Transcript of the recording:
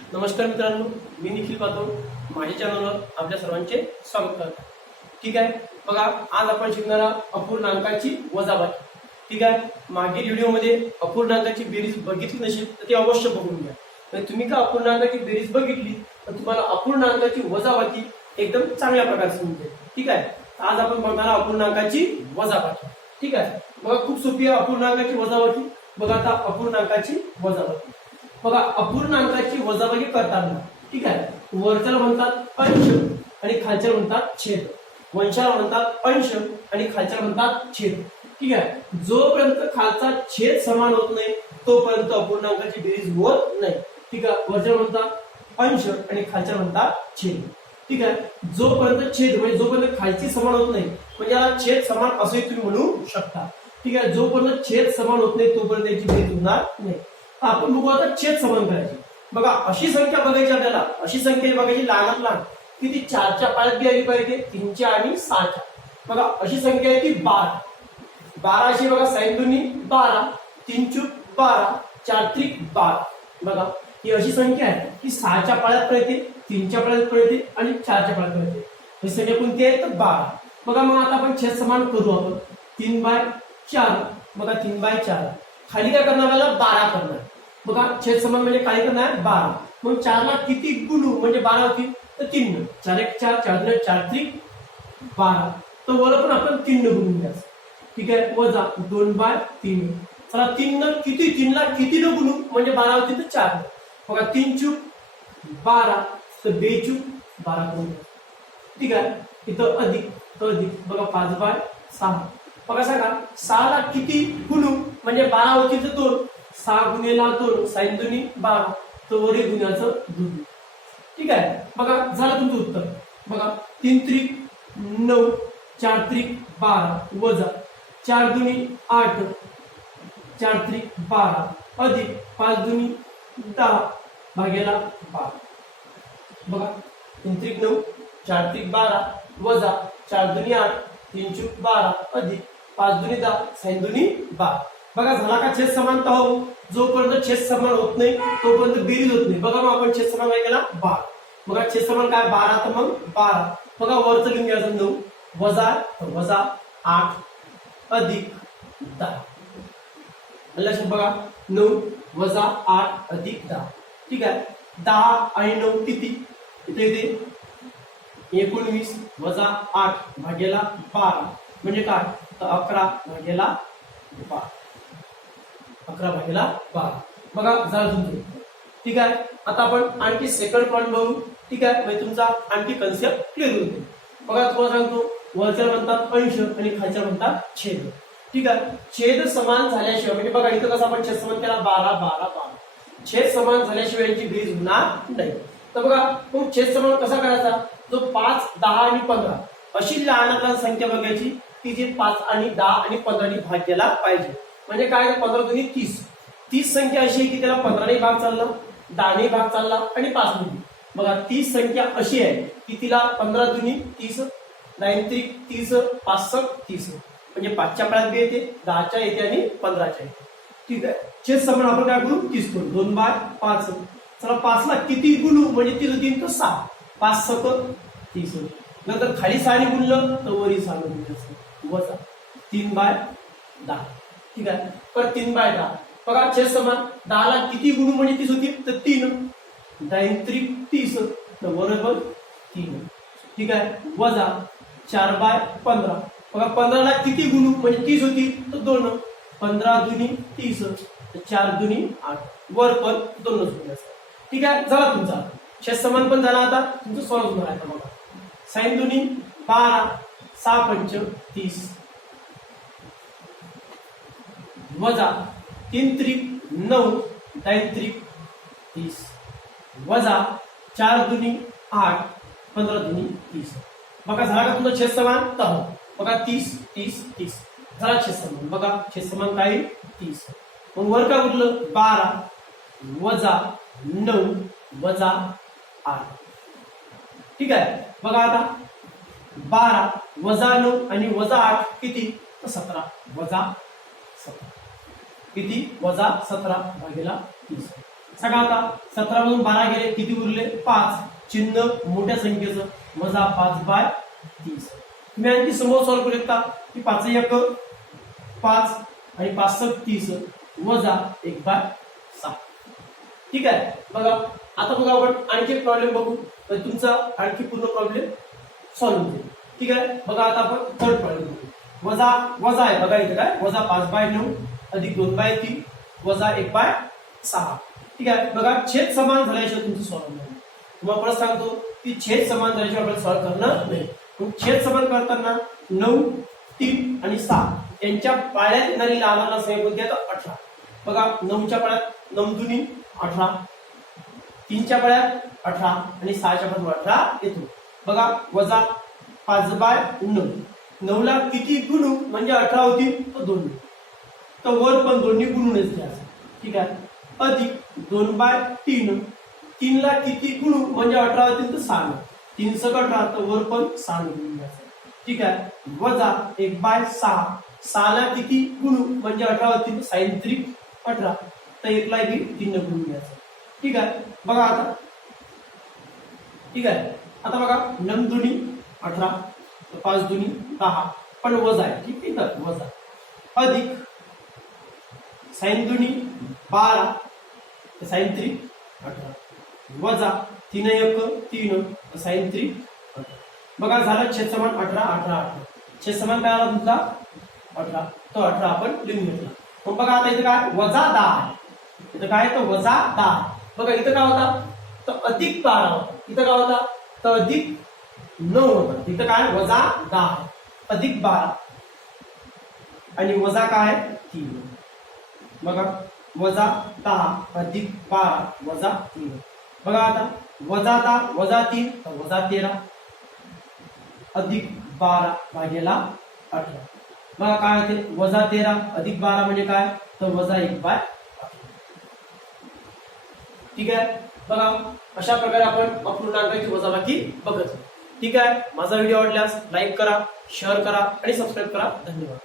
नमस्कार मित्रांनो मी निखिल पातो माझ्या चॅनलवर आपल्या सर्वांचे स्वागत करतो ठीक आहे? बघा आज आपण शिकणार आहोत अपूर्णांकाची वजाबाकी. ठीक आहे? मागील व्हिडिओमध्ये अपूर्णांकाची बेरीज बघितली नसेल तर ती अवश्य बघून घ्या. तुम्ही का अपूर्णांकाची बेरीज बघितली तर तुम्हाला अपूर्णांकाची वजाबाकी एकदम चांगल्या प्रकारे समजेल ठीक आहे? आज आपण बघणार आहोत अपूर्णांकाची वजाबाकी. ठीक आहे? बघा खूप सोपी आहे अपूर्णांकाची वजाबाकी. बघा आता अपूर्णांकाची वजाबाकी. बघा अपूर्णांकाची वजाबाकी करताना ठीक आहे? वरच्याला म्हणतात अंश आणि खालच्याला म्हणतात छेद. वंशाला म्हणतात अंश आणि खालच्याला म्हणतात छेद. ठीक आहे? जोपर्यंत खालचा छेद समान होत नाही तोपर्यंत अपूर्णांकाची बेरीज होत नाही. ठीक आहे? वरच्या म्हणतात अंश आणि खालच्या म्हणतात छेद. ठीक आहे? जोपर्यंत छेद म्हणजे जोपर्यंत खालची समान होत नाही म्हणजे याला छेद समान असंही तुम्ही म्हणू शकता. ठीक आहे? जोपर्यंत छेद समान होत नाही तोपर्यंत याची बेरीज होणार नाही. आपण बघू आता छेद समान करायची बघा अशी संख्या बघायची आपल्याला. अशी संख्या बघायची लहानात लहान. की ती चारच्या पाळ्यात बी आली पाहिजे. तीनच्या आणि सहाच्या. बघा अशी संख्या आहे ती बारा. बाराशी बघा साईन दोन्ही बारा. तीन चूक बारा. चार त्रिक बारा. बघा ही अशी संख्या आहे. की सहाच्या पाळ्यात पळते येते तीनच्या पाळ्यात पळते आणि चारच्या पाळ्यात पळते. ही संख्या कोणती आहे? तर बारा. बघा मग आता आपण छेद समान करू आपण. तीन बाय चार. बघा तीन बाय चार. खाली काय करणार आपल्याला? बारा करणार. बघा छेद समान म्हणजे काय करणार? बारा. मग चारला किती गुणू? म्हणजे बारा होतील तर तीन. चार एक चार चार दोन चार त्रिक बारा. तर वर पण आपण तीन गुणून घ्यायचं ठीक आहे? वजा दोन बाय तीन. चला तीन न किती? तीनला किती न गुणू? म्हणजे बारा होतील तर चार. बघा तीन चूक बारा. तर बेचूक बारा गुण. ठीक आहे? इथं अधिक तर अधिक. बघा पाच बाय सहा. बघा सांगा सहाला किती गुणू? म्हणजे बारा होतील तर दोन. सहा गुन्हेला दोन साईन दोन्ही बारा. तर वरील गुन्ह्याचं दोन ठीक आहे? बघा झालं तुमचं उत्तर. बघा तीन त्रिक नऊ चार त्रिक बारा. वजा. चार दुनी आठ. चार त्रिक बारा. अधिक पाच दुनी दहा. भागेला बारा. बघा तीन त्रिक नऊ चार त्रिक बारा. वजा. चार दुनी आठ. तीन चूक बारा. अधिक पाच दुनी दहा. साईन दुनी बारा. बघा झाला का छेद समानता हो जोपर्यंत छेद समान होत नाही तोपर्यंत बेरीज होत नाही. बघा मग आपण छेद समान काय केला? बारा. बघा छेद समान काय? बारा तर मग बारा. बघा वरचं लिहून घ्यायचं नऊ वजा वजा आठ अधिक दहा. लक्षात बघा नऊ वजा आठ अधिक दहा. ठीक आहे? दहा आणि नऊ किती? इथे येते. एकोणवीस वजा आठ भागेला बारा. म्हणजे काय? तर अकरा भागेला बारा. अकरा भागेला बारा बघा झालं तुमचं. ठीक आहे? आता आपण आणखी सेकंड पॉईंट बघू. ठीक आहे? म्हणजे तुमचा आणखी कन्सेप्ट क्लिअर होतो बघा तुम्हाला सांगतो. वरच्या म्हणतात अंश आणि खालच्या म्हणतात छेद. ठीक आहे? छेद समान झाल्याशिवाय म्हणजे बघा इथं कसं आपण छेद समान केला? बारा बारा बारा. छेद समान झाल्याशिवाय यांची बेरीज होणार नाही. तर बघा मग छेद समान कसा करायचा? जो पाच दहा आणि पंधरा. अशी लहान लहान संख्या बघायची की जी पाच आणि दहा आणि पंधराने भाग केला पाहिजे. म्हणजे काय पंधरा दोन्ही तीस. तीस संख्या अशी आहे की त्याला पंधराने भाग चालला दहाने भाग चालला आणि पाच दुनी. बघा तीस संख्या अशी आहे की तिला पंधरा दुनी तीस नाईन त्रिक तीस पाच तीस. म्हणजे पाचच्या पाळ्यात बी येते दहाच्या येते आणि पंधराच्या येते. ठीक आहे? छेद समान आपण काय करू? तीस करू. दोन बाय पाच. चला पाचला किती गुणू? म्हणजे तीन तीन तर सहा. पाच सक तीस. नंतर खाली सहाने गुणलं तर वरी सहा गुणलं. वजा. तीन बाय दहा. ठीक आहे. पर तीन बाय दहा. बघा छेद समान दहाला किती गुणू म्हणजे तीस होती? तर तीन. दाईन तीस. तर बरोबर तीन. ठीक आहे? वजा चार बाय पंधरा. बघा पंधराला किती गुणू म्हणजे तीस होती? तर दोन. पंधरा दुनी तीस. चार दुनी आठ. वर पण दोनच गुणायचं ठीक आहे? झाला तुमचा. छेद समान पण झाला आता. तुमचं सॉल्व्ह होणार आहे बघा. साईन दुनी बारा सहा पंच तीस. वजा तीन त्रिक नऊ दाईन त्रिक तीस. वजा चार दुनी आठ पंधरा दुनी तीस. बघा झाला का तुमचा छेद समान तर हो. बघा तीस तीस तीस. झाला छेद समान बघा छेद समान काय? तीस. मग वर काय उरलं? बारा. वजा नऊ वजा आठ. ठीक आहे? बघा आता. बारा वजा नऊ आणि वजा आठ किती? तर सतरा. वजा सतरा. किती? वजा सतरा भागेला तीस. सगळा आता सतरा मधून बारा गेले किती उरले? पाच. चिन्ह मोठ्या संख्येचं. वजा पाच बाय तीस. तुम्ही आणखी समोर सॉल्व्ह करू शकता की पाच एक पाच आणि पाच सत तीस. वजा एक बाय सहा. ठीक आहे? बघा आता बघा आपण आणखी एक प्रॉब्लेम बघू. तर तुमचा आणखी पूर्ण प्रॉब्लेम सॉल्व्ह होईल ठीक आहे? बघा आता आपण थर्ड प्रॉब्लेम बघू. वजा वजा आहे बघा इथे काय? वजा पाच बाय नऊ. अधिक दोन बाय तीन वजा एक बाय सहा. ठीक आहे? बघा छेद समान झाल्याशिवाय तुमचं सॉल्व्ह नाही. तुम्हाला परत सांगतो की छेद समान झाल्याशिवाय आपल्याला सॉल्व्ह करणार नाही. मग छेद समान करताना नऊ तीन आणि सहा यांच्या पाळ्यात येणारी लहान संख्या कोणती आहे तर अठरा. बघा नऊच्या पाळ्यात नमदुनी अठरा. तीनच्या पाळ्यात अठरा आणि सहाच्या पाळ्यात अठरा येतो. बघा वजा पाच बाय नऊ. नऊला किती गुणू? म्हणजे अठरा होतील तर दोन. तर वर पण दोन्ही गुणूनच द्यायचं ठीक आहे? अधिक दोन बाय तीन. तीनला किती गुणू? म्हणजे अठरा होतील तर सहा. तीन सक अठरा तर वर पण सहा गुणून द्यायचं ठीक आहे? वजा एक बाय सहा. सहाला किती गुणू? म्हणजे अठरा होतील सायंत्रिक अठरा. तर एकला बी तीन गुणून घ्यायचं ठीक आहे? बघा आता. ठीक आहे? आता बघा नम दुनी अठरा पाच दुनी दहा. पण वजा आहे. ठीक आहे? तर वजा. अधिक साईन दुनी बारा तर साईन थ्री अठरा. वजा तीन एक तीन तर साईन थ्री अठरा. बघा झालं छेद समान अठरा अठरा अठरा. छेद समान काय आला तुमचा? अठरा. तो अठरा आपण लिहून घेतला. मग बघा आता इथं काय? वजा दहा आहे. इथं काय? तर वजा दहा. बघा इथं काय होता? तर अधिक बारा होता. इथं काय होता? तर अधिक नऊ होता. इथं काय? वजा दहा. अधिक बारा. आणि वजा काय? आहे? तीन. बघा वजा दहा अधिक बारा वजा तीन. बघा आता वजा दहा वजा तीन तर वजा तेरा अधिक बारा भागेला अठरा. बघा काय होते? वजा तेरा अधिक बारा म्हणजे काय? तर वजा एक बाय ठीक आहे? बघा अशा प्रकारे आपण अपूर्णांकाची वजाबाकी बघत. ठीक आहे? माझा व्हिडिओ आवडल्यास लाईक करा शेअर करा आणि सबस्क्राईब करा. धन्यवाद.